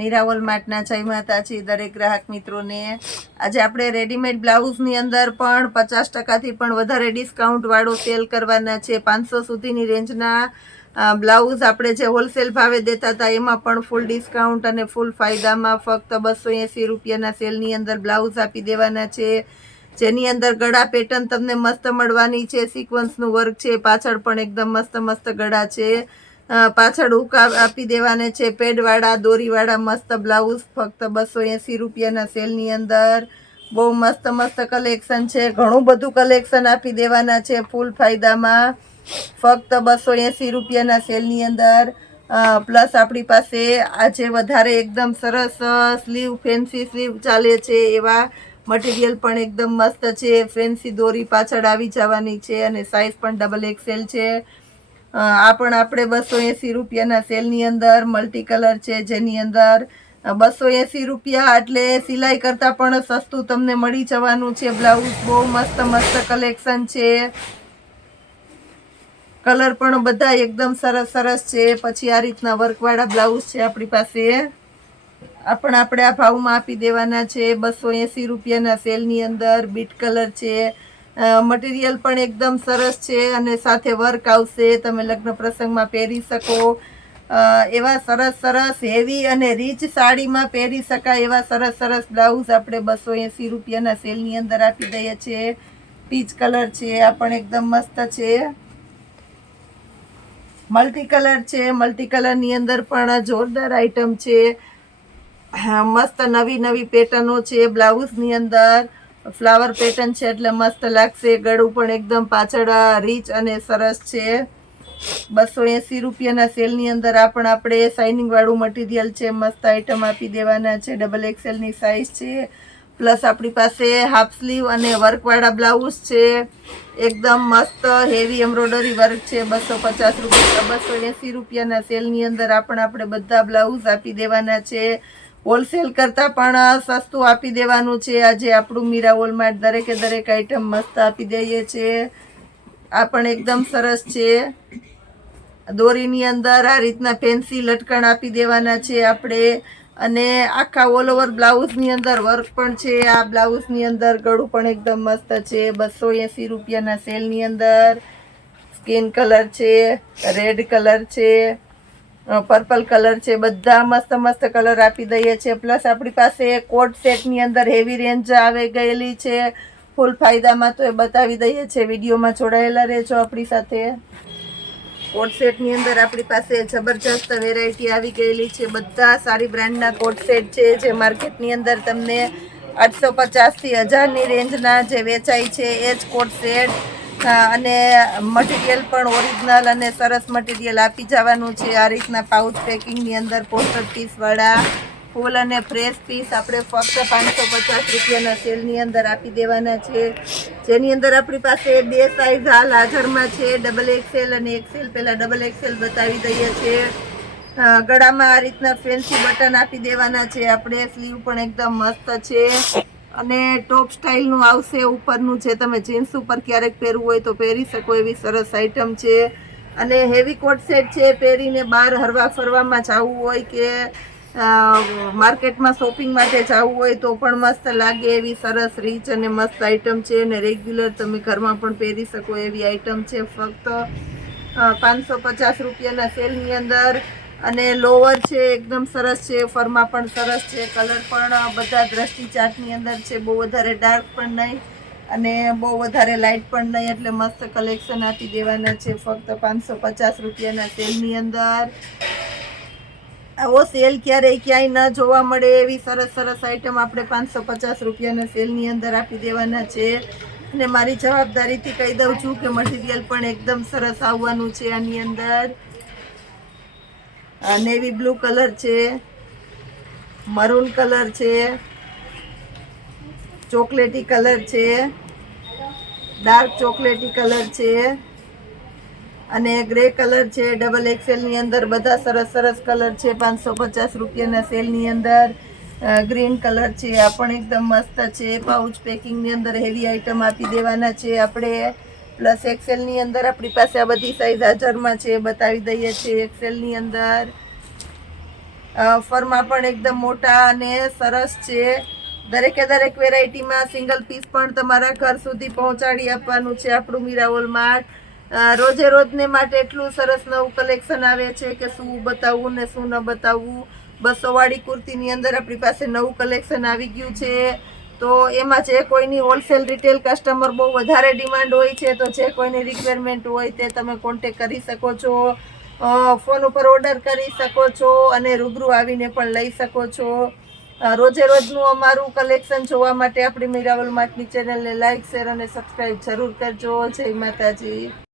મીરા વોલમાર્ટના જય માતાજી દરેક ગ્રાહક મિત્રોને। આજે આપણે રેડીમેડ બ્લાઉઝની અંદર પણ 50% પણ વધારે ડિસ્કાઉન્ટવાળો સેલ કરવાના છે। 500 સુધીની રેન્જના બ્લાઉઝ આપણે જે હોલસેલ ભાવે દેતા હતા એમાં પણ ફૂલ ડિસ્કાઉન્ટ અને ફૂલ ફાયદામાં ફક્ત 280 રૂપિયાના સેલની અંદર બ્લાઉઝ આપી દેવાના છે, જેની અંદર ગળા પેટર્ન તમને મસ્ત મળવાની છે। સિક્વન્સનું વર્ક છે, પાછળ પણ એકદમ મસ્ત ગળા છે, પાછળ હુક આપી દેવાને છે, પેડવાળા દોરીવાળા મસ્ત બ્લાઉઝ ફક્ત 280 રૂપિયાના સેલની અંદર। બહુ મસ્ત કલેક્શન છે, ઘણું બધું કલેક્શન આપી દેવાના છે ફૂલ ફાયદામાં ફક્ત 280 રૂપિયાના સેલની અંદર। પ્લસ આપણી પાસે આજે વધારે એકદમ સરસ સ્લીવ ફેન્સી સ્લીવ ચાલે છે એવા મટીરિયલ પણ એકદમ મસ્ત છે, ફેન્સી દોરી પાછળ આવી જવાની છે અને સાઇઝ પણ ડબલ XL છે। આ પણ આપણે 280 રૂપિયાના સેલની અંદર મલ્ટી કલર છે, જેની અંદર 280 રૂપિયા એટલે સિલાઈ કરતાં પણ સસ્તું તમને મળી જવાનું છે બ્લાઉઝ। બહુ મસ્ત કલેક્શન છે, કલર પણ બધા એકદમ સરસ છે। પછી આ રીતના વર્કવાળા બ્લાઉઝ છે આપણી પાસે, આ પણ આપણે આ ભાવમાં આપી દેવાના છે 280 રૂપિયાના સેલની અંદર। બીટ કલર છે, મટીરિયલ પણ એકદમ સરસ છે અને સાથે વર્ક આવશે, તમે લગ્ન પ્રસંગમાં પહેરી શકો એવા સરસ હેવી અને રીચ સાડીમાં પહેરી શકાય એવા સરસ બ્લાઉઝ આપણે 280 રૂપિયાના સેલની અંદર આપી દઈએ છીએ। પીચ કલર છે, આ પણ એકદમ મસ્ત છે, મલ્ટી કલર છે, મલ્ટી કલરની અંદર પણ જોરદાર આઈટમ છે, મસ્ત નવી પેટર્નો છે બ્લાઉઝની અંદર। ફ્લાવર પેટર્ન છે એટલે મસ્ત લાગશે, ગળું પણ એકદમ પાછળ રીચ અને સરસ છે। 280 રૂપિયાના સેલની અંદર આ પણ આપણે શાઇનિંગ વાળું મટીરિયલ છે, મસ્ત આઈટમ આપી દેવાના છે, ડબલ XL ની સાઇઝ છે। પ્લસ આપણી પાસે હાફ સ્લીવ અને વર્કવાળા બ્લાઉઝ છે, એકદમ મસ્ત હેવી એમ્બ્રોઇડરી વર્ક છે। 250 રૂપિયા 280 રૂપિયાના સેલની અંદર આપણે બધા બ્લાઉઝ આપી દેવાના છે, હોલસેલ કરતાં પણ સસ્તું આપી દેવાનું છે। આજે આપણું મીરા વોલમાર્ટ દરેકે દરેક આઈટમ મસ્ત આપી દઈએ છીએ। આ પણ એકદમ સરસ છે, દોરીની અંદર આ રીતના ફેન્સી લટકણ આપી દેવાના છે આપણે, અને આખા ઓલ ઓવર બ્લાઉઝની અંદર વર્ક પણ છે। આ બ્લાઉઝની અંદર ગળું પણ એકદમ મસ્ત છે 280 રૂપિયાના સેલની અંદર। સ્કિન કલર છે, રેડ કલર છે, પર્પલ કલર છે, બધા મસ્ત કલર આપી દઈએ છીએ। પ્લસ આપણી પાસે કોટ સેટની અંદર હેવી રેન્જ આવી ગયેલી છે ફૂલ ફાયદામાં, તો એ બતાવી દઈએ છીએ, વિડીયોમાં જોડાયેલા રહેજો આપણી સાથે। કોટ સેટની અંદર આપણી પાસે જબરજસ્ત વેરાયટી આવી ગયેલી છે, બધા સારી બ્રાન્ડના કોટ સેટ છે, જે માર્કેટની અંદર તમને 850 થી 1000ની રેન્જના જે વેચાય છે એ જ કોટ સેટ, અને મટીરિયલ પણ ઓરિજિનલ અને સરસ મટીરિયલ આપી જવાનું છે। આ રીતના પાઉચ પેકિંગની અંદર પોસ્ટર પીસવાળા ફૂલ અને ફ્રેશ પીસ આપણે ફક્ત 550 રૂપિયાના સેલની અંદર આપી દેવાના છે, જેની અંદર આપણી પાસે બે સાઇઝ હાલ હાજરમાં છે, ડબલ XL અને XL। પહેલા ડબલ XL બતાવી દઈએ છીએ। ગળામાં આ રીતના ફેન્સી બટન આપી દેવાના છે આપણે, સ્લીવ પણ એકદમ મસ્ત છે અને ટોપ સ્ટાઇલનું આવશે ઉપરનું, જે તમે જીન્સ ઉપર ક્યારેક પહેરવું હોય તો પહેરી શકો એવી સરસ આઈટમ છે। અને હેવી કોટ સેટ છે, પહેરીને બહાર હરવા ફરવામાં જવું હોય કે માર્કેટમાં શોપિંગ માટે જવું હોય તો પણ મસ્ત લાગે એવી સરસ રીચ અને મસ્ત આઈટમ છે, અને રેગ્યુલર તમે ઘરમાં પણ પહેરી શકો એવી આઈટમ છે ફક્ત 550 રૂપિયાના સેલની અંદર। અને લોવર છે, એકદમ સરસ છે, ફરમાં પણ સરસ છે, કલર પણ બધા દ્રષ્ટિ ચાર્ટની અંદર છે, બહુ વધારે ડાર્ક પણ નહીં અને બહુ વધારે લાઇટ પણ નહીં, એટલે મસ્ત કલેક્શન આપી દેવાના છે ફક્ત 550 રૂપિયાના સેલની અંદર। આવો સેલ ક્યાંય ન જોવા મળે એવી સરસ આઈટમ આપણે 550 રૂપિયાના સેલની અંદર આપી દેવાના છે। અને મારી જવાબદારીથી કહી દઉં છું કે મટીરિયલ પણ એકદમ સરસ આવવાનું છે। આની અંદર નેવી બ્લુ કલર છે, મરૂન કલર છે, ચોકલેટી કલર છે, ડાર્ક ચોકલેટી કલર છે અને ગ્રે કલર છે। ડબલ XL ની અંદર બધા સરસ કલર છે 550 રૂપિયાના સેલની અંદર। ગ્રીન કલર છે, આ પણ એકદમ મસ્ત છે, પાઉચ પેકિંગની અંદર હેવી આઈટમ આપી દેવાના છે આપણે। પ્લસ XL ની અંદર આપણી પાસે આ બધી સાઈઝ હાજરમાં છે, બતાવી દઈએ છીએ। XL ની અંદર ફરમાં પણ એકદમ મોટા અને સરસ છે. દરેકે દરેક વેરાયટીમાં સિંગલ પીસ પણ તમારા ઘર સુધી પહોંચાડી આપવાનું છે આપણું મીરાવોલ માર્ટ. રોજે રોજને માટે એટલું સરસ નવું કલેક્શન આવે છે કે શું બતાવવું ને શું ન બતાવવું. 200 વાળી કુર્તીની અંદર આપણી પાસે નવું કલેક્શન આવી ગયું છે. તો એમાં જે કોઈની હોલસેલ રિટેલ કસ્ટમર બહુ વધારે ડિમાન્ડ હોય છે, તો જે કોઈની રિક્વાયરમેન્ટ હોય તે તમે કોન્ટેક કરી શકો છો, ફોન ઉપર ઓર્ડર કરી શકો છો અને રૂબરૂ આવીને પણ લઈ શકો છો. રોજે રોજનું અમારું કલેક્શન જોવા માટે આપણી મીરાવલ માર્ટની ચેનલને લાઇક, શેર અને સબસ્ક્રાઈબ જરૂર કરજો. જય માતાજી.